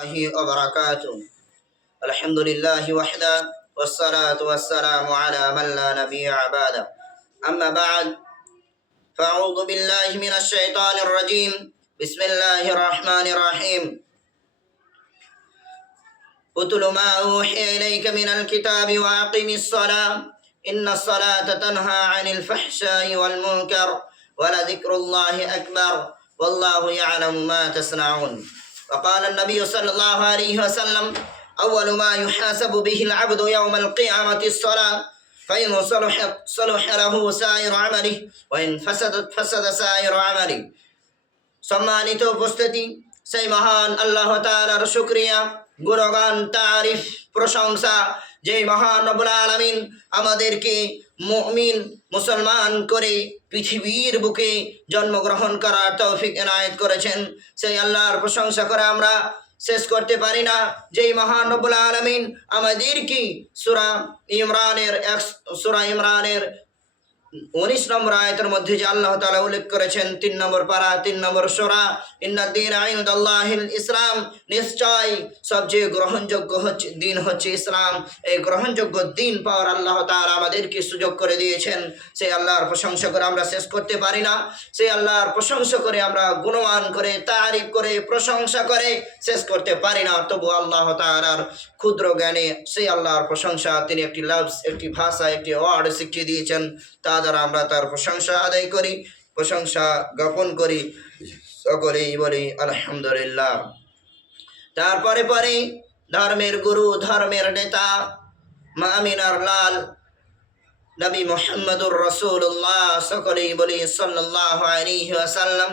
الله وبركاته. الحمد لله وحده والصلاة والسلام على من لا نبي بعده. أما بعد فأعوذ بالله من الشيطان الرجيم. بسم الله الرحمن الرحيم. اتل ما أوحي إليك من الكتاب وأقم الصلاة إن الصلاة تنهى عن الفحشاء والمنكر ولذكر الله أكبر والله يعلم ما تصنعون. وقال النبي صلى الله عليه وسلم: أول ما يحاسب به العبد يوم القيامة الصلاة فإن صلح له سائر عمله وإن فسد سائر عمله. সম্মানিত উপস্থিতি, সেই মহান আল্লাহ তাআলার শুকরিয়া, গুণগান, তারিফ, প্রশংসা যে মহান রব্বুল আলামিন আমাদেরকে মুমিন মুসলমান করে পৃথিবীর বুকে জন্মগ্রহণ করার তৌফিক এনায়েত করেছেন, সেই আল্লাহর প্রশংসা করে আমরা শেষ করতে পারি না। যেই মহান রব্বুল আলামিন আমাদেরকে সূরা ইমরানের 19 নম্বর আয়াতের মধ্যে যে আল্লাহ তাআলা উল্লেখ করেছেন, 3 নম্বর পারা 3 নম্বর সূরা, ইন্নাদ-দীনা ইনদাল্লাহিল ইসলাম, নিশ্চয় সবচেয়ে গ্রহণযোগ্য দিন হচ্ছে ইসলাম। এই গ্রহণযোগ্য দিন পাওয়ার আল্লাহ তাআলা আমাদেরকে সুযোগ করে দিয়েছেন। সেই আল্লাহর প্রশংসা করে আমরা শেষ করতে পারি না। সেই আল্লাহর প্রশংসা করে আমরা গুণগান করে, তারিফ করে, প্রশংসা করে শেষ করতে পারি না। তবু আল্লাহ তাআলার ক্ষুদ্র জ্ঞানে সেই আল্লাহর প্রশংসা, তিনি একটি লফজ, একটি ভাষা, একটি ওয়ার্ড শিখিয়ে দিয়েছেন, তা দ্বারা আমরা তার প্রশংসা আদায় করি, প্রশংসা জ্ঞাপন করি, সকলেই বলি আলহামদুলিল্লাহ। তারপরে ধর্মের গুরু, ধর্মের নেতা, মা আমিনার লাল নবী মুহাম্মদুর রাসূলুল্লাহ, সকলেই বলি সাল্লাল্লাহু আলাইহি ওয়াসাল্লাম,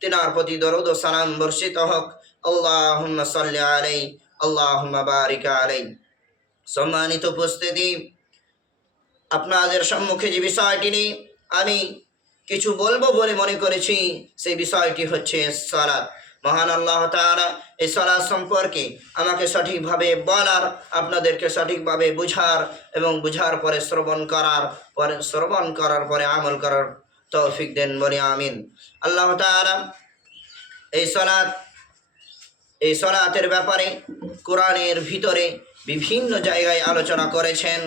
তিনার প্রতি দরুদ ও সালাম বর্ষিত হোক। আল্লাহুম্মা সাল্লি আলাইহি আল্লাহুম্মা বারিক আলাইহি। সম্মানিত উপস্থিতি, আপনাদের সম্মুখে যে বিষয়টি নিয়ে আমি কিছু বলবো বলে মনে করেছি, সেই বিষয়টি হচ্ছে সালাত। মহান আল্লাহ তাআলা এই সালাত সম্পর্কে আমাকে সঠিকভাবে বলার, আপনাদেরকে সঠিকভাবে বুঝার এবং বুঝার পরে শ্রবণ করার পরে আমল করার তৌফিক দেন, বলি আমিন। আল্লাহ তাআলা এই সালাতের ব্যাপারে কোরআনের ভিতরে বিভিন্ন জায়গায় আলোচনা করেছেন।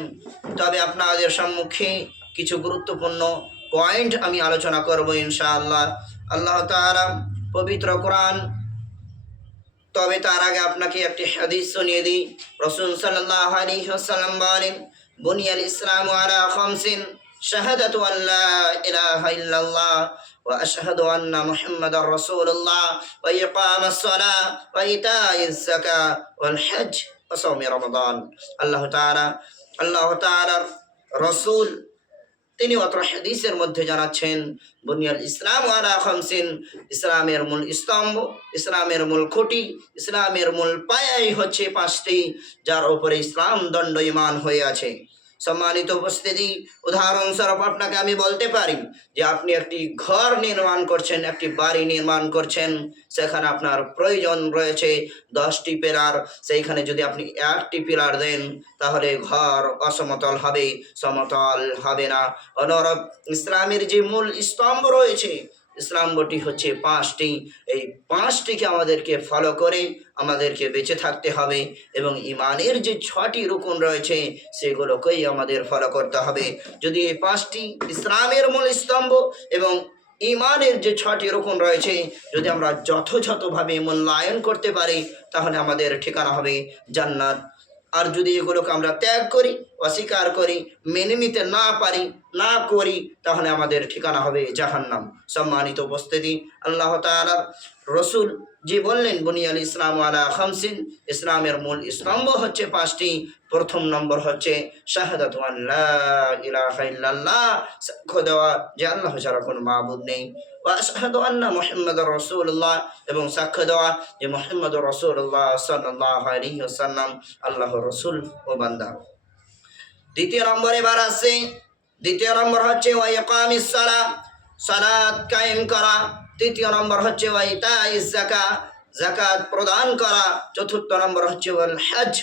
তবে আপনাদের সম্মুখে কিছু গুরুত্বপূর্ণ পয়েন্ট আমি আলোচনা করব ইনশাআল্লাহ। আল্লাহ তাআলা পবিত্র কোরআন, তবে তার আগে আপনাকে একটি হাদিস শুনিয়ে দিই। রাসূল সাল্লাল্লাহু আলাইহি ওয়াসাল্লাম বলেন, বুনিয়াল ইসলামু আলা খামসিন, শাহাদাতু আন লা ইলাহা ইল্লাল্লাহ ওয়া আশহাদু আন্না মুহাম্মাদার রাসূলুল্লাহ ওয়া ইকামাস সালাহ ওয়া ইতাইজ যাকাত ওয়াল হজ ওয়া সাওমি রমাদান। আল্লাহ তাআলার রাসূল তিনি অত্র হাদিসের মধ্যে জানাচ্ছেন, বুনিয়াল ইসলাম আলা খামসিন, ইসলামের মূল স্তম্ভ, ইসলামের মূল খুঁটি, ইসলামের মূল পায়াই হচ্ছে 5টি, যার উপরে ইসলাম দণ্ডায়মান হয়ে আছে। সম্মানিত উপস্থিতি, উদাহরণস্বরূপ আপনাকে আমি বলতে পারি যে আপনি একটি ঘর নির্মাণ করছেন, একটি বাড়ি নির্মাণ করছেন, সেখানে আপনার প্রয়োজন রয়েছে 10টি পিলার। সেইখানে যদি আপনি 1টি পিলার দেন, তাহলে ঘর অসমতল হবে, সমতল হবে না। অনুরূপ ইসলামের যে মূল স্তম্ভ রয়েছে, স্তম্ভটি হচ্ছে 5টি। এই 5টিকে আমাদেরকে ফলো করে আমাদেরকে বেঁচে থাকতে হবে, এবং ইমানের যে 6টি রুকন রয়েছে সেগুলোকেই আমাদের ফলো করতে হবে। যদি এই 5টি ইসলামের মূল স্তম্ভ এবং ইমানের যে 6টি রুকন রয়েছে যদি আমরা যথাযথভাবে মূল্যায়ন করতে পারি, তাহলে আমাদের ঠিকানা হবে জান্নাত। আর যদি এগুলোকে আমরা ত্যাগ করি, অস্বীকার করি, মেনে নিতে না করি, তাহলে আমাদের ঠিকানা হবে জাহান্নাম। সম্মানিত উপস্থিতি, আল্লাহ তাআলার রাসূল যে বললেন, বুনিয়াল ইসলাম আলা খামসিন, ইসলামের মূল স্তম্ভ হচ্ছে 5টি। প্রথম নম্বর হচ্ছে শাহাদাতু আন লা ইলাহা ইল্লাল্লাহ, সাক্ষ্য দেওয়া যে আল্লাহ ছাড়া কোনো মাবুদ নেই, ওয়া আশহাদু আন্না মুহাম্মাদার রাসূলুল্লাহ, এবং সাক্ষ্য দেওয়া যে মুহাম্মদুর রাসূলুল্লাহ সাল্লাল্লাহু আলাইহি ওয়াসাল্লাম আল্লাহর রাসূল ও বান্দা। দ্বিতীয় নম্বর হচ্ছে ওয়া ইকামিস সালাহ, সালাত কায়েম করা। তৃতীয় নম্বর হচ্ছে ওয়া ইতাইজ যাকাত, যাকাত প্রদান করা। চতুর্থ নম্বর হচ্ছে ওয়াল হজ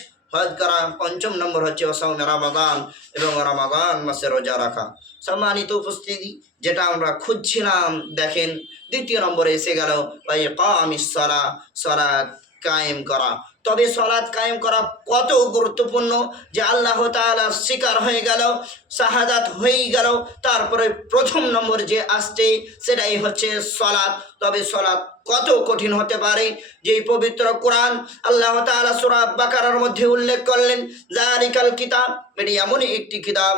করা। পঞ্চম নম্বর হচ্ছে ওয়া সাওমি রমাদান, এবং রমাদান মাসে রোজা রাখা। সম্মানিত উপস্থিতি, যেটা আমরা খুঁজছিলাম, দেখেন দ্বিতীয় নম্বরে এসে গেল ওয়া ইকামিস সালাহ, সালাত কায়েম করা। তবে সালাত কায়েম করা কত গুরুত্বপূর্ণ যে আল্লাহ তাআলা স্বীকার হয়ে গেল, শাহাদাত হয়েই গেল, তারপরে প্রথম নম্বর যে আসছে সেটাই হচ্ছে সালাত। তবে সালাত কত কঠিন হতে পারে যে পবিত্র কোরআন আল্লাহ তাআলা সূরা বাকারার মধ্যে উল্লেখ করলেন, যালিকাল কিতাব, এটি এমনই একটি কিতাব,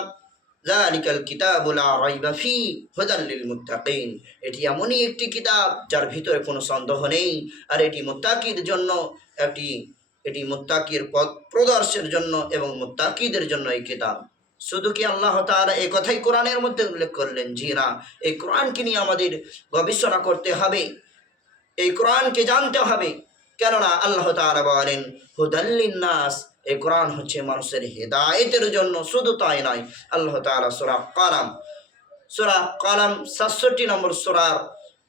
যালিকাল কিতাবু লা রাইবা ফি হুদাল লিল মুত্তাকিন, এটি এমনই একটি কিতাব যার ভিতরে কোনো সন্দেহ নেই, আর এটি মুত্তাকির জন্য এটি মুত্তাকির পথ প্রদর্শের জন্য এবং মুত্তাকিদের জন্য এই কিতাব। শুধু কি আল্লাহ তাআলা এই কথাই কোরআনের মধ্যে উল্লেখ করলেন? জি না, এই কোরআনকে নিয়ে আমাদের গবেষণা করতে হবে, এই কোরআনকে জানতে হবে। কেননা আল্লাহ তাআলা বলেন হুদাল লিন্নাস, এই কোরআন হচ্ছে মানুষের হেদায়েতের জন্য। শুধু তাই নয়, আল্লাহ তাআলা সূরা কালাম 67 নম্বর সূরার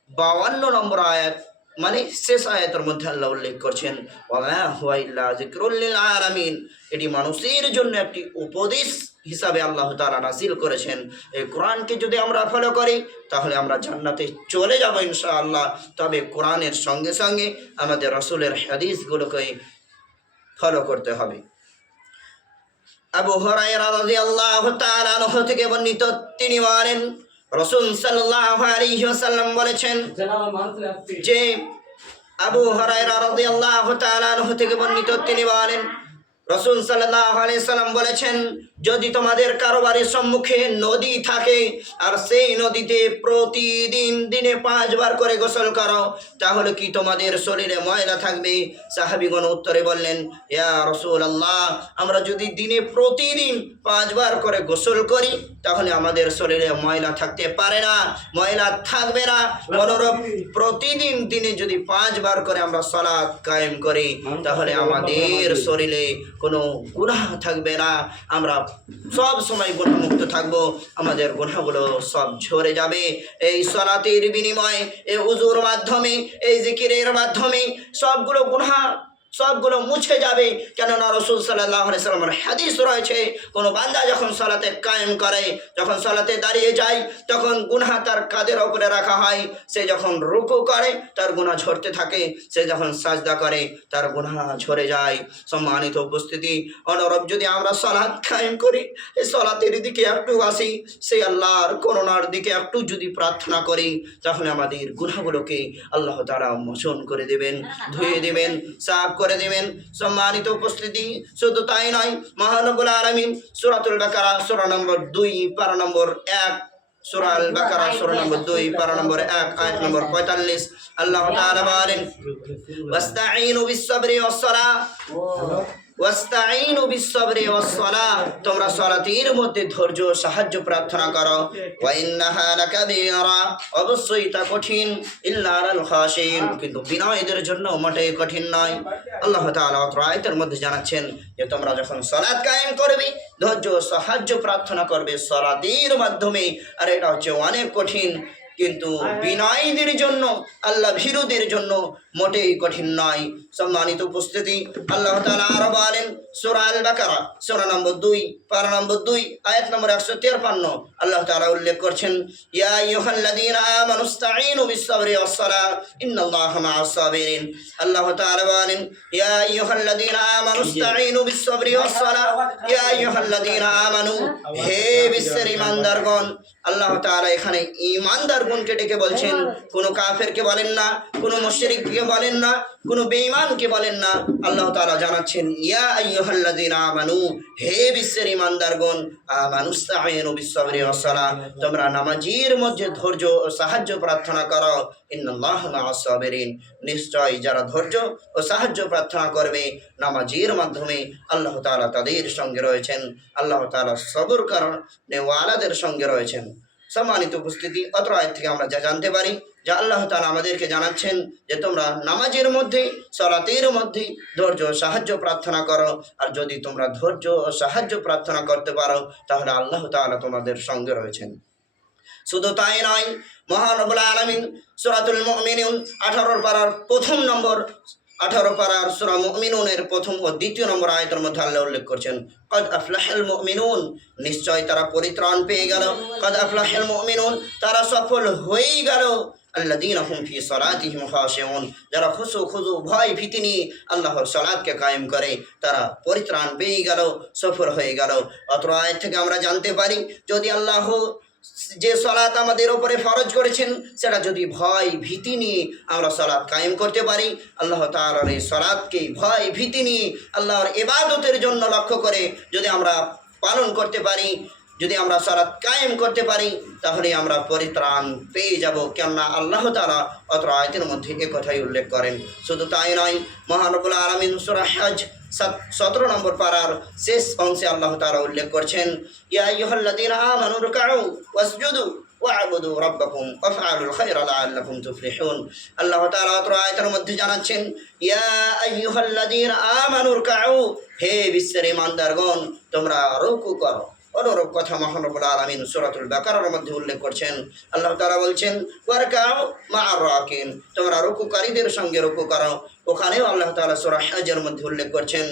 52 নম্বর আয়াত, মানে শেষ আয়াতের মধ্যে আল্লাহ উল্লেখ করছেন ওয়ামা হুয়া ইল্লা যিকরুল লিল আলামিন, এটি মানুষের জন্য একটি উপদেশ হিসাবে আল্লাহ তাআলা নাযিল করেছেন। এই কোরআনকে যদি আমরা ফলো করি তাহলে আমরা জান্নাতে চলে যাব ইনশাআল্লাহ। তবে কোরআনের সঙ্গে সঙ্গে আমাদের রাসূলের হাদিসগুলোকে ফলো করতে হবে। আবু হুরায়রা রাদিয়াল্লাহু তাআলা আনহু থেকে বর্ণিত, তিনি বলেন রাসূল সাল্লাল্লাহু আলাইহি ওয়াসাল্লাম বলেছেন যে আবু হুরায়রা রাদিয়াল্লাহু তাআলা আনহু থেকে বর্ণিত, তিনি বলেন রাসূল সাল্লাল্লাহু আলাইহি সাল্লাম বলেছেন, যদি তোমাদের কারো বাড়ির সম্মুখে নদী থাকে আর সেই নদীতে প্রতিদিন দিনে 5 বার করে গোসল করো, তাহলে কি তোমাদের শরীরে ময়লা থাকবে? সাহাবীগণ উত্তরে বললেন, ইয়া রাসূলুল্লাহ, আমরা যদি দিনে প্রতিদিন 5 বার করে গোসল করি তাহলে আমাদের শরীরে ময়লা থাকতে পারে না, ময়লা থাকবে না। অনুরূপ প্রতিদিন দিনে যদি 5 বার করে আমরা সালাত কায়েম করি তাহলে আমাদের শরীরে কোনো গুনাহ থাকবে না, আমরা সব সময় গুনাহমুক্ত থাকবো, আমাদের গুনাহগুলো সব ঝরে যাবে। এই সালাতের বিনিময়ে, এই উযুর মাধ্যমে, এই জিকিরের মাধ্যমে সবগুলো মুছে যাবে। কেননা রাসূল সাল্লাল্লাহু আলাইহি সাল্লামের হাদিস রয়েছে, কোনো বান্দা যখন সালাতে কায়েম করে, যখন সালাতে দাঁড়িয়ে যায়, তখন গুনাহ তার কাঁধের উপরে রাখা হয়। সে যখন রুকু করে তার গুনাহ ঝরতে থাকে, সে যখন সাজদা করে তার গুনাহ ঝরে যায়। সম্মানিত উপস্থিতি, অনুরূপ যদি আমরা সালাত কায়েম করি, এই সালাতের দিকে একটু আসি, সেই আল্লাহর করুণার দিকে একটু যদি প্রার্থনা করি, তাহলে আমাদের গুনাহগুলোকে আল্লাহ তাআলা মোচন করে দেবেন, ধুয়ে দেবেন, সাফ করে দেবেন। সম্মানিত উপস্থিতি, শুধু তাই নয়, মহান রব্বুল আলামিন সূরাতুল বাকারা সূরা নম্বর 2 পারা নম্বর 1, সূরা আল বাকারা সূরা নম্বর 2 পারা নম্বর 1 আয়াত নম্বর 45, আল্লাহ তাআলা বলেন ওয়াস্তাঈনু বিস-সাবরি ওয়াস-সালাহ, ওয়াস্তাঈনু বিস-সাবরি ওয়াস-সালাহ, তোমরা সালাতের মধ্যে ধৈর্য সাহায্য প্রার্থনা করো। ওয়া ইন্নাহা লাকাবীরা, অবশ্যই তা কঠিন, ইল্লা আলাল খাশিন, কিন্তু বিনয়ীদের জন্য মোটেই কঠিন নয়। আল্লাহ তাআলা আয়াতের মধ্যে জানাচ্ছেন যে তোমরা যখন সালাত কায়েম করবে, ধৈর্য সাহায্য প্রার্থনা করবে সালাতের মাধ্যমে, আর এটা হচ্ছে অনেক কঠিন, কিন্তু বিনয়ীদের জন্য, আল্লাহ ভীরুদের জন্য মোটেই কঠিন নয়। সম্মানিত উপস্থিতি, আল্লাহ তাআলা আরো বলেন সূরা আল বাকারা সূরা নম্বর 2 পারা নম্বর 2 আয়াত নম্বর 153, আল্লাহ তাআলা উল্লেখ করছেন ইয়া আইয়ুহাল্লাযীনা আমানুস্তাঈনু বিস-সাবরি ওয়াস-সালাহ ইন্নাল্লাহা মা'আস-সাবিরিন। আল্লাহ তাআলা বলেন ইয়া আইয়ুহাল্লাযীনা আমানুস্তাঈনু বিস-সাবরি ওয়াস-সালাহ, ইয়া আইয়ুহাল্লাযীনা আমানু, হে বিশ্বের ঈমানদারগণ। আল্লাহ তাআলা এখানে ঈমানদারগণকে ডেকে বলছেন, কোনো কাফেরকে বলেন না, কোনো মুশরিককে বলেন না, কোনো বেঈমানকে বলেন না। আল্লাহ তাআলা জানাচ্ছেন ইয়া আইয়ুহাল্লাযীনা আমানু, হে বিশ্বের ঈমানদারগণ, আমানুস্তাঈনু বিস-সাবরি ওয়াস-সালাহ, তোমরা নামাজের মধ্যে ধৈর্য ও সাহায্য প্রার্থনা করো। ইন্নাল্লাহা মা'আস-সাবিরিন, নিশ্চয় যারা ধৈর্য ও সাহায্য প্রার্থনা করবে নামাজের মাধ্যমে আল্লাহ তাআলা তাদের সঙ্গে রয়েছেন, আল্লাহ তাআলা সবর করেওয়ালাদের সঙ্গে রয়েছেন। সম্মানিত উপস্থিতি, অত্র আয়াত থেকে আমরা যা জানতে পারি যে আল্লাহ তাআলা আমাদেরকে জানাচ্ছেন যে তোমরা নামাজের মধ্যে, সালাতের মধ্যে ধৈর্য ও সাহায্য প্রার্থনা করো, আর যদি তোমরা ধৈর্য ও সাহায্য প্রার্থনা করতে পারো তাহলে আল্লাহ তাআলা তোমাদের সঙ্গে রয়েছেন। শুধু তাই নয়, মহান রব্বুল আলামিন সূরাতুল মুমিনুন 18 পারার প্রথম নম্বর 18 পারার সূরা মুমিনুনের প্রথম ও দ্বিতীয় নম্বর আয়াতের মধ্যে আল্লাহ উল্লেখ করছেন কদ আফলাহাল মুমিনুন, নিশ্চয় তারা পরিত্রাণ পেয়ে গেল। কদ আফলাহাল মুমিনুন, তারা সফল হয়েই গেল। আল্লাযীনা হুম ফি সালাতিহিম খাশিউন, যারা খুশু ভয় ভীতি নিয়ে আল্লাহর সালাতকে কায়েম করে তারা পরিত্রাণ পেয়ে গেল, সফল হয়ে গেল। অত্র আয়াত থেকে আমরা জানতে পারি যদি আল্লাহ যে সালাত আমাদের উপরে ফরজ করেছেন সেটা যদি ভয় ভীতি নিয়ে আমরা সালাত কায়েম করতে পারি, আল্লাহ তাআলার এই সালাতকে ভয় ভীতি নিয়ে আল্লাহর ইবাদতের জন্য লক্ষ্য করে যদি আমরা পালন করতে পারি, যদি আমরা সালাত কায়েম করতে পারি, তাহলে আমরা পরিত্রাণ পেয়ে যাব। কেননা আল্লাহ তাআলা অত্র আয়াতের মধ্যে এ কথাই উল্লেখ করেন। শুধু তাই নয়, মহান রব্বুল আলামিন সূরা হজ 17 নম্বর পারার শেষ অংশে আল্লাহ তাআলা উল্লেখ করছেন, ইয়া আইয়ুহাল্লাযীনা আমানু রুকউ ওয়াসজুদু ওয়া'বুদু রাব্বাকুম ওয়াফআলুল খায়রা লাআল্লাকুম তুফলিহুন। আল্লাহ তাআলা অত্র আয়াতের মধ্যে জানাচ্ছেন, ইয়া আইয়ুহাল্লাযীনা আমানু রুকউ, হে বিশ্বের ঈমানদারগণ তোমরা রুকু করো। অনুরূপ কথা মহান রব্বুল আলামিন সূরাতুল বাকারার মধ্যে উল্লেখ করছেন। আল্লাহ তাআলা বলছেন, ওয়ারকাউ মা'আর রাকিন, তোমরা রুকুকারীদের সঙ্গে রুকু করো। ওখানেও আল্লাহ তাআলা সূরা হজের মধ্যে উল্লেখ করছেন,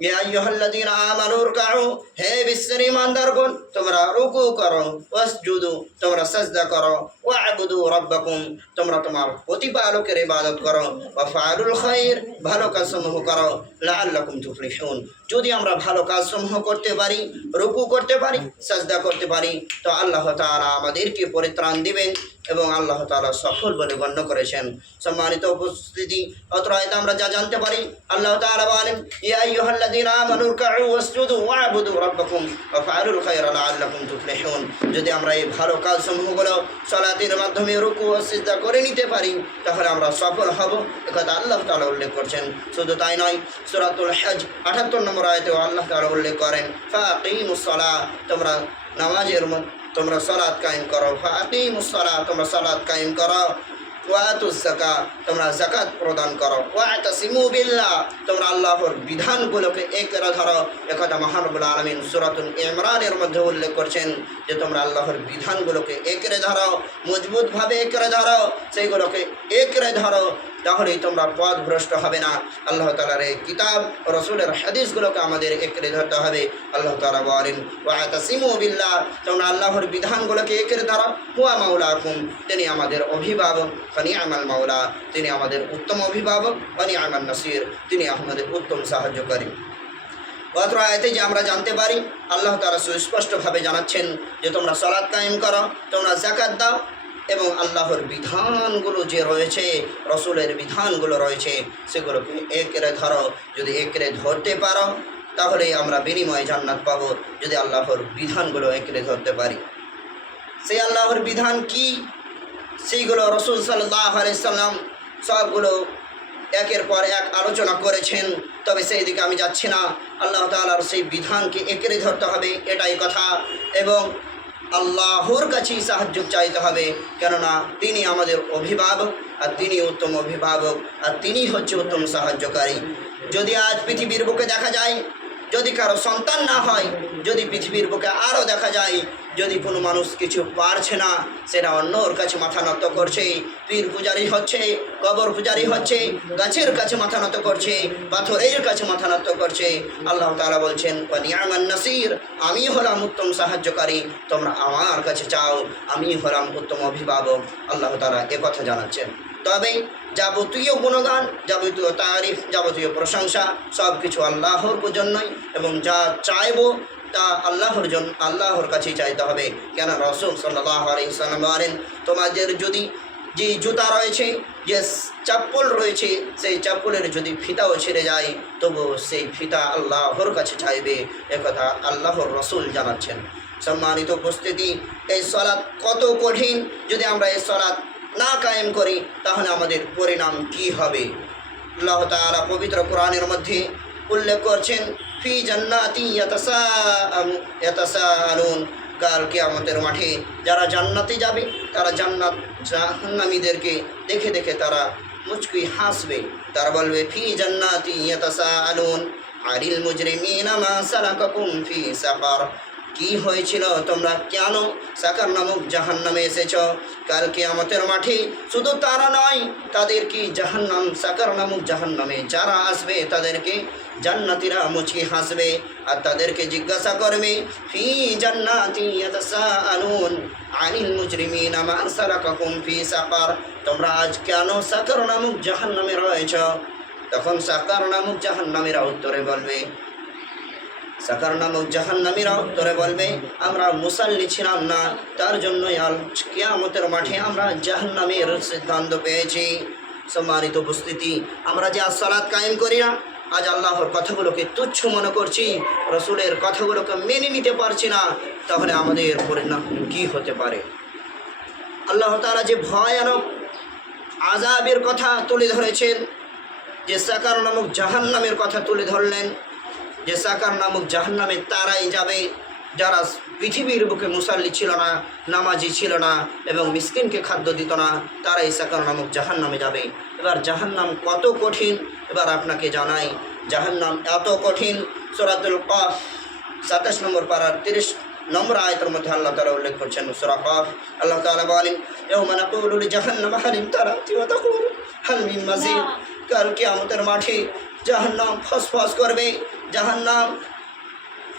ইয়া আইয়ুহাল্লাযীনা আমানু রুকউ, হে বিশ্বের ঈমানদারগণ তোমরা রুকু করো, ওয়াসজুদু তোমরা সাজদা করো, ওয়া'বুদু রাব্বাকুম তোমরা তোমার প্রতিপালকের ইবাদত করো, ওয়াফআলুল খায়র ভালো কাজসমূহ করো, লাআল্লাকুম তুফলিহুন। যদি আমরা ভালো কাজসমূহ করতে পারি, রুকু করতে পারি, সাজদা করতে পারি, তো আল্লাহ তাআলা আমাদেরকে পরিত্রাণ দিবেন এবং আল্লাহ তাআলা সফল বলে গণ্য করেছেন। সম্মানিত উপস্থিতি, অত্র আয়াতে আমরা যা জানতে পারি, আল্লাহ তাআলা বলেন, ইয়া আইয়ুহাল্লাযীনা আমানু রুকউ ওয়াসজুদু ওয়া'বুদু রাব্বাকুম ওয়াফআলুল খায়রা লাআল্লাকুম তুফলিহুন। যদি আমরা এই ভালো কাজসমূহগুলো সালাতের মাধ্যমে রুকু ও সিজদা করে নিতে পারি, তাহলে আমরা সফল হব, একথা আল্লাহ তাআলা উল্লেখ করছেন। শুধু তাই নয়, সূরাতুল হজ 78 নম্বর আয়াতেও আল্লাহ তাআলা উল্লেখ করেন, ফাকিমুস সালাহ, তোমরা নামাজের তোমরা সালাত কায়েম করো, ফাকিমুস সালাহ তোমরা সালাত কায়েম করো, ওয়াতুজ যাকাত তোমরা যাকাত প্রদান করো, ওয়াতাসিমু বিল্লাহ তোমরা আল্লাহর বিধানগুলোকে একরা ধরো। একথা মহান রব্বুল আলামিন সূরাতুল ইমরানের মধ্যে উল্লেখ করছেন যে তোমরা আল্লাহর বিধানগুলোকে একরে ধরো, মজবুতভাবে একরে ধরো, সেইগুলোকে একরে ধরো, তাহলেই তোমরা পথভ্রষ্ট হবে না। আল্লাহ তাআলার এই কিতাব রাসূলের হাদিসগুলোকে আমাদের একরে ধরতে হবে। আল্লাহ তাআলা বলেন, ওয়াতাসিমু বিল্লাহ তোমরা আল্লাহর বিধানগুলোকে একরে ধরো, হুয়া মাওলাকুম তিনি আমাদের অভিভাবক, ফানিআমাল মাওলা তিনি আমাদের উত্তম অভিভাবক, ফানিআমান নাসির তিনি আমাদের উত্তম সাহায্যকারী। অত্র আয়াতে যে আমরা জানতে পারি, আল্লাহ তাআলা সুস্পষ্টভাবে জানাচ্ছেন যে তোমরা সালাত কায়েম করো, তোমরা যাকাত দাও এবং আল্লাহর বিধানগুলো যে রয়েছে, রসুলের বিধানগুলো রয়েছে, সেগুলোকে একরে ধরো। যদি একরে ধরতে পারো তাহলে আমরা বিনিময়ে জান্নাত পাবো, যদি আল্লাহর বিধানগুলো একরে ধরতে পারি। সেই আল্লাহর বিধান কি, সেইগুলো রসুল সাল্লাল্লাহু আলাইহি সাল্লাম সবগুলো একের পর এক আলোচনা করেছেন, তবে সেই দিকে আমি যাচ্ছি না। আল্লাহ তাআলার সেই বিধানকে একরে ধরতে হবে, এটাই কথা, এবং আল্লাহর কাছেই সাহায্য চাইতে হবে, কেননা তিনি আমাদের অভিভাবক, আর তিনি উত্তম অভিভাবক, আর তিনি হচ্ছে উত্তম সাহায্যকারী। যদি আজ পৃথিবীর বুকে দেখা যায় যদি কারো সন্তান না হয়, যদি পৃথিবীর বুকে আরও দেখা যায় যদি কোনো মানুষ কিছু পারছে না, সেটা অন্যর কাছে মাথা নত করছে, পীর পূজারি হচ্ছে, কবর পূজারি হচ্ছে, গাছের কাছে মাথা নত করছে, পাথরের কাছে মাথা নত করছে। আল্লাহ তাআলা বলছেন, ওয়া নি'মান নাসির আমি হলাম উত্তম সাহায্যকারী, তোমরা আমার কাছে চাও, আমি হলাম উত্তম অভিভাবক। আল্লাহ তাআলা এ কথা জানাচ্ছেন। তবে যাবতীয় গুণগান, যাবতীয় তারিফ, যাবতীয় প্রশংসা সব কিছু আল্লাহর জন্যই, এবং যা চাইব তা আল্লাহর জন্য, আল্লাহর কাছেই চাইতে হবে। কেন রাসূল সাল্লাল্লাহু আলাইহি সাল্লাম বলেন, তোমাদের যদি যে জুতা রয়েছে, যে চপ্পল রয়েছে, সেই চপ্পলের যদি ফিতাও ছিঁড়ে যায় তবু সেই ফিতা আল্লাহর কাছে চাইবে, একথা আল্লাহর রাসূল জানাচ্ছেন। সম্মানিত উপস্থিতি, এই সালাত কত কঠিন, যদি আমরা এই সালাত না কায়েম করি তাহলে আমাদের পরিণাম কি হবে। আল্লাহ তাআলা পবিত্র কোরআনের মধ্যে উল্লেখ করছেন, ফি জান্নাতি ইয়াতাসাআলুন, কাল কিয়ামতের মাঠে যারা জান্নাতে যাবে তারা জান্নাত জাহান্নামীদেরকে দেখে দেখে তারা মুচকি হাসবে, তারা বলবে, ফি জান্নাতি ইয়াতাসাআলুন আনিল মুজরিমিনা মা সালাকাকুম ফি সাকার, কি হয়েছিল, তোমরা কেন সাকার নামক জাহান্নামে এসেছ? কাল কিয়ামতের মাঠে শুধু তারা নয়, তাদের কি জাহান্নাম, সাকার নামক জাহান্নামে যারা আসবে তাদেরকে জান্নাতীরা মুচকি হাসবে আর তাদেরকে জিজ্ঞাসা করবে, ফি জান্নাতি ইয়াতাসাআলুন আনিল মুজরিমিনা মা সালাকাকুম ফি সাকার, তোমরা আজ কেন সাকার নামক জাহান্নামে রয়েছ? তখন সাকার নামক জাহান্নামীরা উত্তরে বলবে, সাকার নামক জাহান্নামীরা উত্তরে বলবে, আমরা মুসাল্লি ছিলাম না, তার জন্যই আল কিয়ামতের মাঠে আমরা জাহান্নামের সিদ্ধান্ত পেয়েছি। সম্মানিত উপস্থিতি, আমরা যে আজ সালাত কায়েম করি না, আজ আল্লাহর কথাগুলোকে তুচ্ছ মনে করছি, রসুলের কথাগুলোকে মেনে নিতে পারছি না, তাহলে আমাদের পরিণাম কী হতে পারে? আল্লাহ তাআলা যে ভয়ানক আযাবের কথা তুলে ধরেছেন, যে সাকার নামক জাহান্নামের কথা তুলে ধরলেন, যে সাকার নামক জাহান্নামে তারাই যাবে যারা পৃথিবীর বুকে মুসাল্লি ছিল না, নামাজি ছিল না এবং মিসকিনকে খাদ্য দিত না, তারাই সাকার নামক জাহান্নামে যাবে। এবার জাহান্নাম কত কঠিন, এবার আপনাকে জানাই, জাহান্নাম এত কঠিন। সূরাতুল কাফ 27 নম্বর পারার 30 নম্বর আয়াতের মধ্যে আল্লাহ তাআলা উল্লেখ করছেন, সূরা কাফ, আল্লাহ তাআলা বলেন, ইয়াওমা নাকুলু লিজাহান্নামা হাল ইমতালাতি ওয়া তাকুলু হাল মিন মাজিদ, কাল কিয়ামতের মাঠে জাহান্নাম ফসফস করবে, জাহান্নাম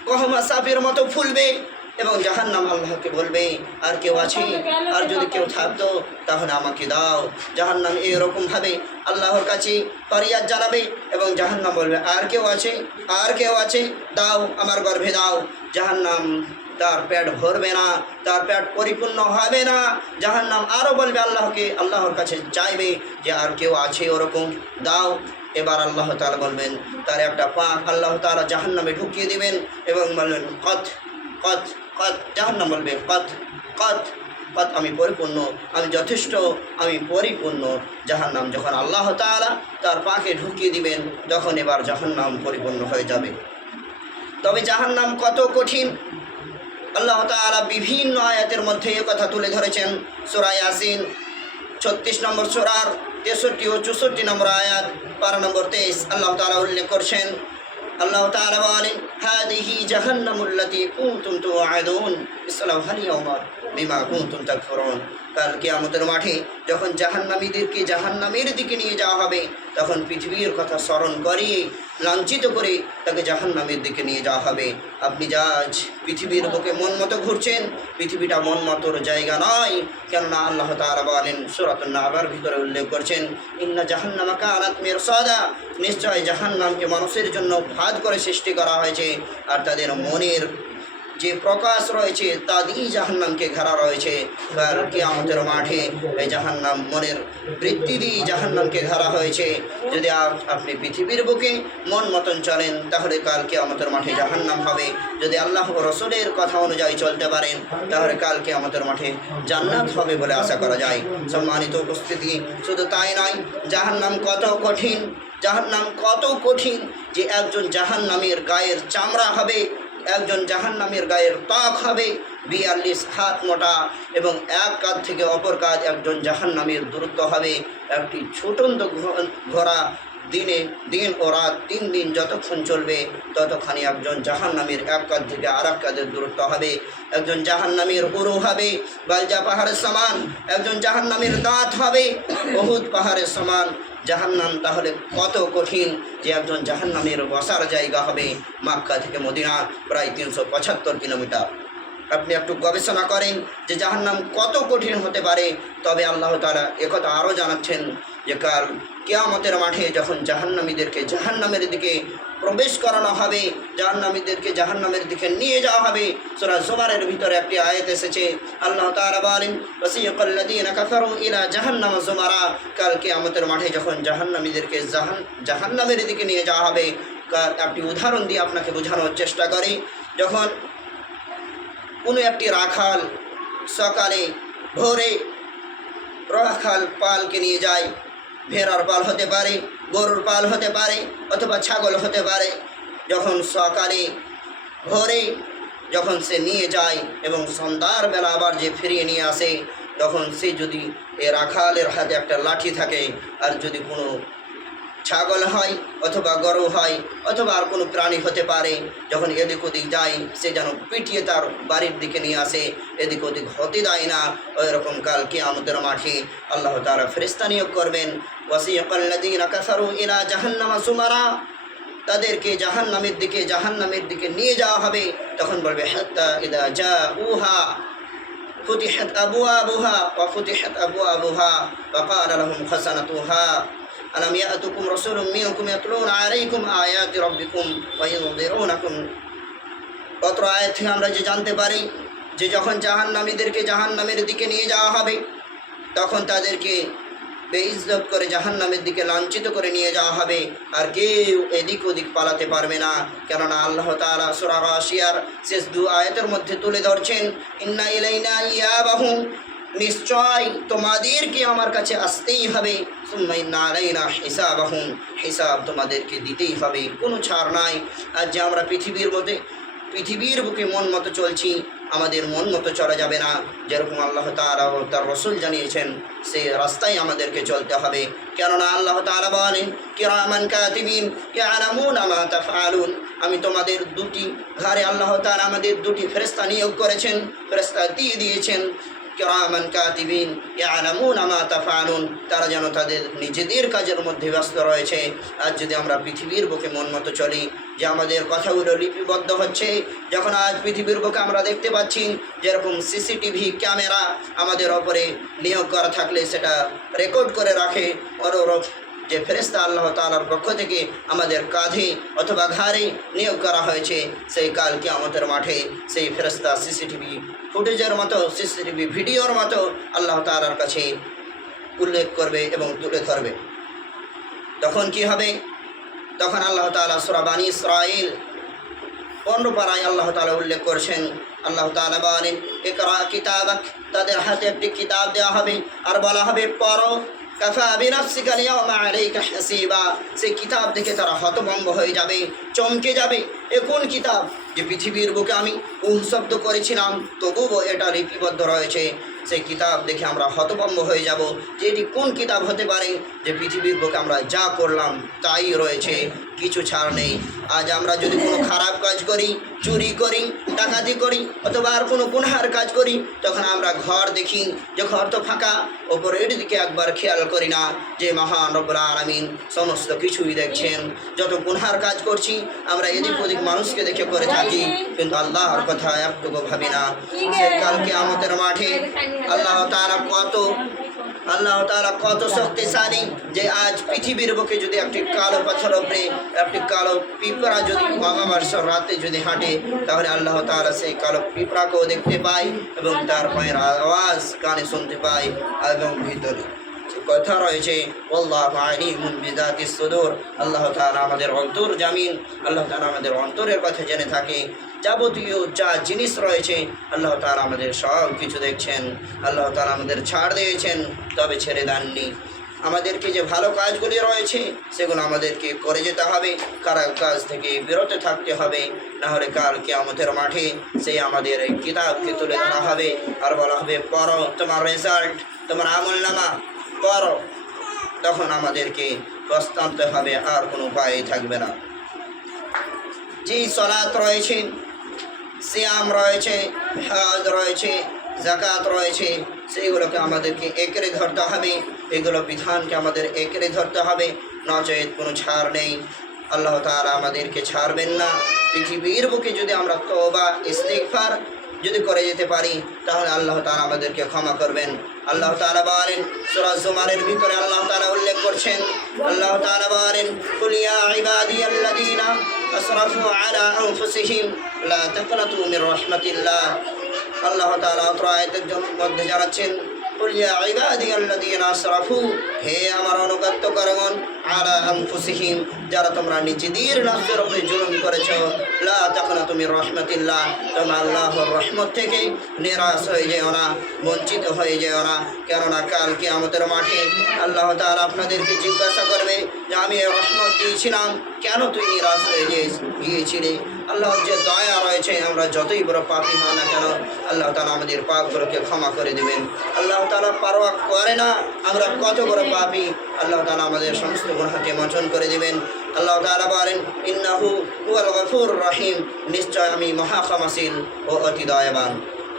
গহমা সাপের মতো ফুলবে এবং জাহান্নাম আল্লাহকে বলবে, আর কেউ আছে? আর যদি কেউ থাকতো তাহলে আমাকে দাও। জাহান্নাম এরকমভাবে আল্লাহর কাছে ফরিয়াদ জানাবে এবং জাহান্নাম বলবে, আর কেউ আছে? আর কেউ আছে? দাও, আমার গর্ভে দাও। জাহান্নাম তার পেট ভরবে না, তার পেট পরিপূর্ণ হবে না। জাহান্নাম আরও বলবে আল্লাহকে, আল্লাহর কাছে চাইবে যে আর কেউ আছে ওরকম, দাও। এবার আল্লাহ তাআলা বলবেন, তার একটা পা আল্লাহ তাআলা জাহান্নামে ঢুকিয়ে দিবেন এবং বলবেন, কত কত কত। জাহান্নাম বলবে, কত কত কত, আমি পরিপূর্ণ, আমি যথেষ্ট, আমি পরিপূর্ণ। জাহান্নাম যখন আল্লাহ তাআলা তার পাকে ঢুকিয়ে দিবেন, তখন এবার জাহান্নাম পরিপূর্ণ হয়ে যাবে। তবে জাহান্নাম কত কঠিন, আল্লাহ তাআলা বিভিন্ন আয়াতের মধ্যে এ কথা তুলে ধরেছেন। সূরা ইয়াসিন 36 নম্বর সূরার 63 ও 64 নম্বর আয়াত, পারা নম্বর 23 আল্লাহ তাআলা উল্লেখ করছেন। আল্লাহ তাআলা বলেন, হাদিহি জাহান্নামুল্লাতী কুনতুম তুআদুন ইসলাউহা ইয়াওমা বিমা কুনতুম তাকফুরুন। কাল কিয়ামতের মাঠে যখন জাহান্নামীদেরকে জাহান্নামের দিকে নিয়ে যাওয়া হবে, তখন পৃথিবীর কথা স্মরণ করিয়ে লাঞ্ছিত করে তাকে জাহান্নামের দিকে নিয়ে যাওয়া হবে। আপনি যা আজ পৃথিবীর বুকে মন মতো ঘুরছেন, পৃথিবীটা মন মতোর জায়গা নয়। কেননা আল্লাহ তাআলা বলেন, সূরাতুন নাবার ভিতরে উল্লেখ করছেন, ইন্না জাহান্নামা কানাত মিরসাদা, নিশ্চয় জাহান্নামকে মানুষের জন্য ফাঁদ করে সৃষ্টি করা হয়েছে, আর তাদের মনের যে প্রকাশ রয়েছে তা দিয়েই জাহান্নামকে ঘেরা রয়েছে। আর কিয়ামতের মাঠে এই জাহান্নাম মনের বৃত্তি দিয়ে জাহান্নামকে ঘেরা হয়েছে। যদি আপনি পৃথিবীর বুকে মন মতন চলেন, তাহলে কাল কিয়ামতের মাঠে জাহান্নাম হবে। যদি আল্লাহ ও রসুলের কথা অনুযায়ী চলতে পারেন, তাহলে কাল কিয়ামতের মাঠে জান্নাত হবে বলে আশা করা যায়। সম্মানিত উপস্থিতি, শুধু তাই নয়, জাহান্নাম কত কঠিন, জাহান্নাম কত কঠিন যে একজন জাহান্নামের গায়ের চামড়া হবে, একজন জাহান্নামের গায়ের ত্বক হবে 42 হাত মোটা, এবং এক কাঁধ থেকে অপর কাঁধ একজন জাহান্নামের দূরত্ব হবে একটি ছোটন্ত ঘোড়া। দিন ও রাত 3 দিন যতক্ষণ চলবে, ততক্ষণই একজন জাহান্নামের এক কাঁধ থেকে আর এক কাঁধের দূরত্ব হবে। একজন জাহান্নামের উরু হবে বালজা পাহাড়ের সমান, একজন জাহান্নামের দাঁত হবে উহুদ পাহাড়ের সমান। জাহান্নাম তাহলে কত কঠিন যে একজন জাহান্নামের বসার জায়গা হবে মক্কা থেকে মদিনা প্রায় 375 কিলোমিটার। আপনি একটু গবেষণা করেন যে জাহান্নাম কত কঠিন হতে পারে। তবে আল্লাহ তাআলা একথা আরও জানাচ্ছেন যে কাল কিয়ামতের মাঠে যখন জাহান্নামীদেরকে জাহান্নামের দিকে প্রবেশ করানো হবে, জাহান্নামীদেরকে জাহান্নামের দিকে নিয়ে যাওয়া হবে, সূরা জুমারের ভিতরে একটি আয়াত এসেছে। আল্লাহ তাআলা বলেন, ওয়াসিয়াকাল্লাযীনা কাফারু ইলা জাহান্নামা যুমারা। কাল কিয়ামতের মাঠে যখন জাহান্নামীদেরকে জাহান্নামের দিকে নিয়ে যাওয়া হবে, একটি উদাহরণ দিয়ে আপনাকে বোঝানোর চেষ্টা করি। যখন কোনো একটি রাখাল সকালে ভোরে রাখাল পালকে নিয়ে যায়, ভেড়ার পাল হতে পারে, গরুর পাল হতে পারে, অথবা ছাগল হতে পারে। যখন সকালে ভোরে যখন সে নিয়ে যায় এবং সন্ধ্যার বেলা আবার যে ফিরিয়ে নিয়ে আসে, তখন সে যদি এ রাখালের হাতে একটা লাঠি থাকে আর যদি কোনো ছাগল হয় অথবা গরু হয় অথবা আর কোনো প্রাণী হতে পারে, যখন এদিক ওদিক যায় সে যেন পিটিয়ে তার বাড়ির দিকে নিয়ে আসে, এদিক ওদিক হতে দেয় না। ওই রকম কাল কিয়ামতের মাঠে আল্লাহ তাআলা ফেরেশতা নিয়োগ করবেন। ওয়াসিয়াকাল্লাযীনা কাফারু ইলা জাহান্নামা যুমারা, তাদেরকে জাহান্নামের দিকে নিয়ে যাওয়া হবে। তখন বলবে হাত্তা ইযা জাউহা ফুতিহাত আবওয়াবুহা ওয়া ফুতিহাত আবওয়াবুহা ওয়া ক্বালা লাহুম খাসানাতুহা আলাম ইয়াতুকুম রাসূলুম মিনকুম ইয়াতলুনা আলাইকুম আয়াতি রাব্বিকুম ওয়া ইউনযিরুনাকুম। অত্র আয়াত থেকে আমরা যে জানতে পারি যে যখন জাহান্নামীদেরকে জাহান্নামের দিকে নিয়ে যাওয়া হবে তখন তাদেরকে বেইজ্জত করে জাহান্নামের দিকে লাঞ্ছিত করে নিয়ে যাওয়া হবে, আর কেউ এদিক ওদিক পালাতে পারবে না। কেননা আল্লাহ তাআলা সূরা গাশিয়ার শেষ 2 আয়াতের মধ্যে তুলে ধরছেন, ইন্না ইলাইনা ইয়াবাহুম, নিশ্চয় তোমাদেরকে আমার কাছে আসতেই হবে, সুম্মা ইন্না আলাইনা হিসাবাহুম, হিসাব তোমাদেরকে দিতেই হবে, কোনো ছাড় নাই। আর যে আমরা পৃথিবীর বুকে মন মতো চলছি, আমাদের মন মতো চলা যাবে না। যেরকম আল্লাহ তাআলা ও তার রাসূল জানিয়েছেন সেই রাস্তায় আমাদেরকে চলতে হবে। কেননা আল্লাহ তাআলা বলেন, কিরামান কাতিবিন ইয়ালামুনা মা তাফআলুন, আমি তোমাদের দুটি ঘরে আল্লাহ তাআলা আমাদের দুটি ফেরেশতা নিয়োগ করেছেন, ফেরেশতা দিয়ে দিয়েছেন। কিরামান কাতিবিন ইয়ালামুনা মা তাফআলুন, তারা যেন তাদের নিজেদের কাজের মধ্যে ব্যস্ত রয়েছে। আর যদি আমরা পৃথিবীর বুকে মন মতো চলি, যে আমাদের কথাগুলো লিপিবদ্ধ হচ্ছে, যখন আজ পৃথিবীর বুকে আমরা দেখতে পাচ্ছি যেরকম সিসিটিভি ক্যামেরা আমাদের ওপরে নিয়োগ করা থাকলে সেটা রেকর্ড করে রাখে, যে ফেরেশতা আল্লাহ তাআলার পক্ষ থেকে আমাদের কাঁধে অথবা ঘাড়ে নিয়োগ করা হয়েছে, সেই কাল কিয়ামতের মাঠে সেই ফেরেশতা সিসিটিভি ফুটেজের মতো, সিসিটিভি ভিডিওর মতো আল্লাহ তাআলার কাছে উল্লেখ করবে এবং তুলে ধরবে। তখন কি হবে? তখন আল্লাহ তাআলা সূরা বানী ইসরাঈল 15 পারায় আল্লাহ তাআলা উল্লেখ করছেন। আল্লাহ তাআলা বলেন, ইকরা কিতাবাক, তাদের হাতে একটি কিতাব দেওয়া হবে আর বলা হবে পড়ো, কাফা বিনাফসিকা আল-ইয়াওমা আলাইকা হাসিবা। সেই কিতাব দেখে তারা হতভম্ব হয়ে যাবে, চমকে যাবে। এ কোন কিতাব যে পৃথিবীর বুকে আমি শব্দ করেছিলাম তবুও এটা লিপিবদ্ধ রয়েছে। সেই কিতাব দেখে আমরা হতভম্ব হয়ে যাব যে এটি কোন কিতাব হতে পারে যে পৃথিবীর বুকে আমরা যা করলাম তাই রয়েছে, কিছু ছাড় নেই। আজ আমরা যদি কোনো খারাপ কাজ করি, চুরি করি, ডাকাতি করি অথবা আর কোনো গুনহার কাজ করি, তখন আমরা ঘর দেখি যে ঘর তো ফাঁকা, ওপরের দিকে একবার খেয়াল করি না যে মহান রব্বুল আলামিন সমস্ত কিছুই দেখছেন। যত গুনহার কাজ করছি আমরা এদিক ওদিক মানুষকে দেখে করে থাকি, কিন্তু আল্লাহর কথা একটুকু ভাবি না। সে কাল কিয়ামতের মাঠে আল্লাহ তাআলা কত শক্তিশালী যে আজ পৃথিবীর বুকে যদি একটি কালো পাথর উপরে একটি কালো পিঁপড়া যদি অমাবস্যার রাতে যদি হাঁটে, তাহলে আল্লাহ তাআলা সেই কালো পিঁপড়াকেও দেখতে পায় এবং তার পায়ের আওয়াজ কানে শুনতে পায়। এবং ভিতরে কথা রয়েছে, আল্লাহু আলিমুন বিযাতিস সুদূর, আল্লাহ তাআলা আমাদের অন্তর জামিন, আল্লাহ তাআলা আমাদের অন্তরের কথা জেনে থাকে। যাবতীয় যা জিনিস রয়েছে আল্লাহ তাআলা আমাদের সব কিছু দেখছেন। আল্লাহ তাআলা আমাদের ছাড় দিয়েছেন, তবে ছেড়ে দেননি। আমাদেরকে যে ভালো কাজগুলি রয়েছে সেগুলো আমাদেরকে করে যেতে হবে, খারাপ কাজ থেকে বিরত থাকতে হবে। নাহলে কাল কিয়ামতের মাঠে সেই আমাদের এই কিতাবকে তুলে ধরা হবে আর বলা হবে পড়ো, তোমার রেজাল্ট, তোমার আমলনামা পড়ো। তখন আমাদেরকে প্রস্তাবতে হবে, আর কোনো উপায় থাকবে না। যেই সালাত রয়েছে, সিয়াম রয়েছে, হজ রয়েছে, যাকাত রয়েছে, সেইগুলোকে আমাদেরকে একরে ধরতে হবে, এগুলো বিধানকে আমাদের একরে ধরতে হবে, নচেত কোনো ছাড় নেই। আল্লাহ তাআলা আমাদেরকে ছাড়বেন না। পৃথিবীর বুকে যদি আমরা তওবা ইস্তিগফার যদি করে যেতে পারি তাহলে আল্লাহ তাআলা আমাদেরকে ক্ষমা করবেন। আল্লাহ তাআলা বলেন সূরা জুমারের ভিতরে আল্লাহ তাআলা উল্লেখ করছেন, আল্লাহ তাআলা বলেন, কুল ইয়া ইবাদিয়াল্লাযীনা আসরাফু আলা আনফুসিহিম লা তাকনাতু মির রাহমাতিল্লাহ। আল্লাহ তাআলা অত্র আয়াতের মধ্যে জানাচ্ছেন, কুল ইয়া ইবাদিয়াল্লাযীনা আসরাফু, হে আমার অনুগতগণ, আলা আনফুসিহিম, যারা তোমরা নিজেদের নফসের উপরে জুলুম করেছো, লা তাকনাতু মির রাহমাতিল্লাহ, তোমরা আল্লাহর রহমত থেকে নিরাশ হয়ে যেও না, বঞ্চিত হয়ে যেও না। কেননা কাল কিয়ামতের মাঠে আল্লাহ তাআলা আপনাদেরকে জিজ্ঞাসা করবে যে আমি রহমত দিয়েছিলাম, কেন তুই নিরাশ হয়ে গিয়েছিলি? আল্লাহর যে দয়া রয়েছে, আমরা যতই বড় পাপী হই না কেন আল্লাহ তাআলা আমাদের পাপগুলোকে ক্ষমা করে দেবেন। আল্লাহ তাআলা পারোয়া করে না আমরা কত বড় পাপী, আল্লাহ তাআলা আমাদের সমস্ত গুনাহকে মোচন করে দিবেন। আল্লাহ তাআলা বলেন, ইন্নাহু হুয়াল গফুরুর রহিম, নিশ্চয় আমি মহাক্ষমাশীল ও অতি দয়াবান।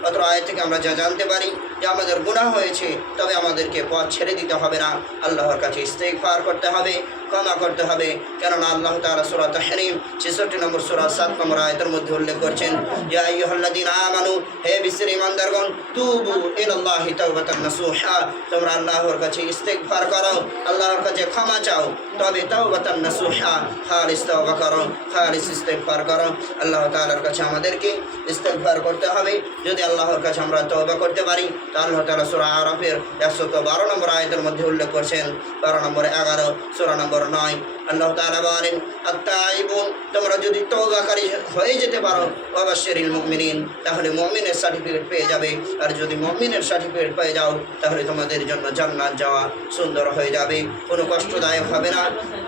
অত্র আয়াত থেকে আমরা যা জানতে পারি যে আমাদের গুনাহ হয়েছে, তবে আমাদেরকে পথ ছেড়ে দিতে হবে না, আল্লাহর কাছে ইস্তেগফার করতে হবে, ক্ষমা করতে হবে। কেননা আল্লাহ তাআলা সূরা তাহরিম 66 নম্বর সূরা 7 নম্বর আয়াতের মধ্যে উল্লেখ করছেন, ইয়া আইয়ুহাল্লাযীনা আমানু, হে বিশ্বের ঈমানদারগণ, তুবু ইলাল্লাহি তাওবাতান নাসুহা, তোমরা আল্লাহর কাছে ইস্তেগফার করো, আল্লাহর কাছে ক্ষমা চাও, তবে তাওবাতান নাসুহা, খালিস তওবা করো, খালিস ইস্তেগফার করো। আল্লাহ তাআলার কাছে আমাদেরকে ইস্তেগফার করতে হবে। যদি আল্লাহর কাছে আমরা তওবা করতে পারি, তা আল্লাহ তাআলা সূরা আরাফের 112 নম্বর আয়াতের মধ্যে উল্লেখ করছেন, 12 নম্বর 11, সূরা নম্বর 9। আল্লাহ তাআলা বলেন, আত-তাইবুন, তোমরা যদি তওবাকারী হয়ে যেতে পারো, ওয়াবাশশিরিল মুমিনিন, তাহলে মুমিনের সার্টিফিকেট পেয়ে যাবে। আর যদি মুমিনের সার্টিফিকেট পেয়ে যাও, তাহলে তোমাদের জন্য জান্নাত যাওয়া সুন্দর হয়ে যাবে, কোনো কষ্টদায়ক হবে না।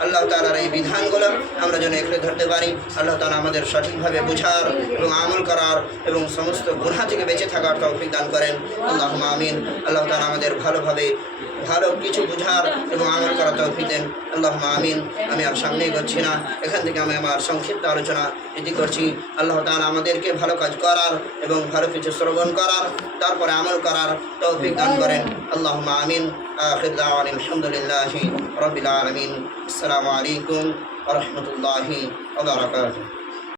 আল্লাহ তাআলার এই বিধানগুলো আমরা যেন একটু ধরতে পারি। আল্লাহ তাআলা আমাদের সঠিকভাবে বুঝার এবং আমল করার এবং সমস্ত গুনাহ থেকে বেঁচে থাকার তৌফিক দান করেন। আল্লাহুম্মা আমিন। আল্লাহ তাআলা আমাদের ভালো কিছু বুঝার এবং আমল করার তৌফিক দেন। আল্লাহুম্মা আমিন। আমি আর সামনে এগোচ্ছি না, এখান থেকে আমি আমার সংক্ষিপ্ত আলোচনা এটি করছি। আল্লাহ তাআলা আমাদেরকে ভালো কাজ করার এবং ভালো কিছু শ্রবণ করার, তারপরে আমল করার তৌফিক দান করেন। আল্লাহুম্মা আমিন। আখির দাওয়ানা আলহামদুলিল্লাহি রাব্বিল আলামিন। আসসালামু আলাইকুম ওয়া রাহমাতুল্লাহি ওয়া বারাকাতুহু।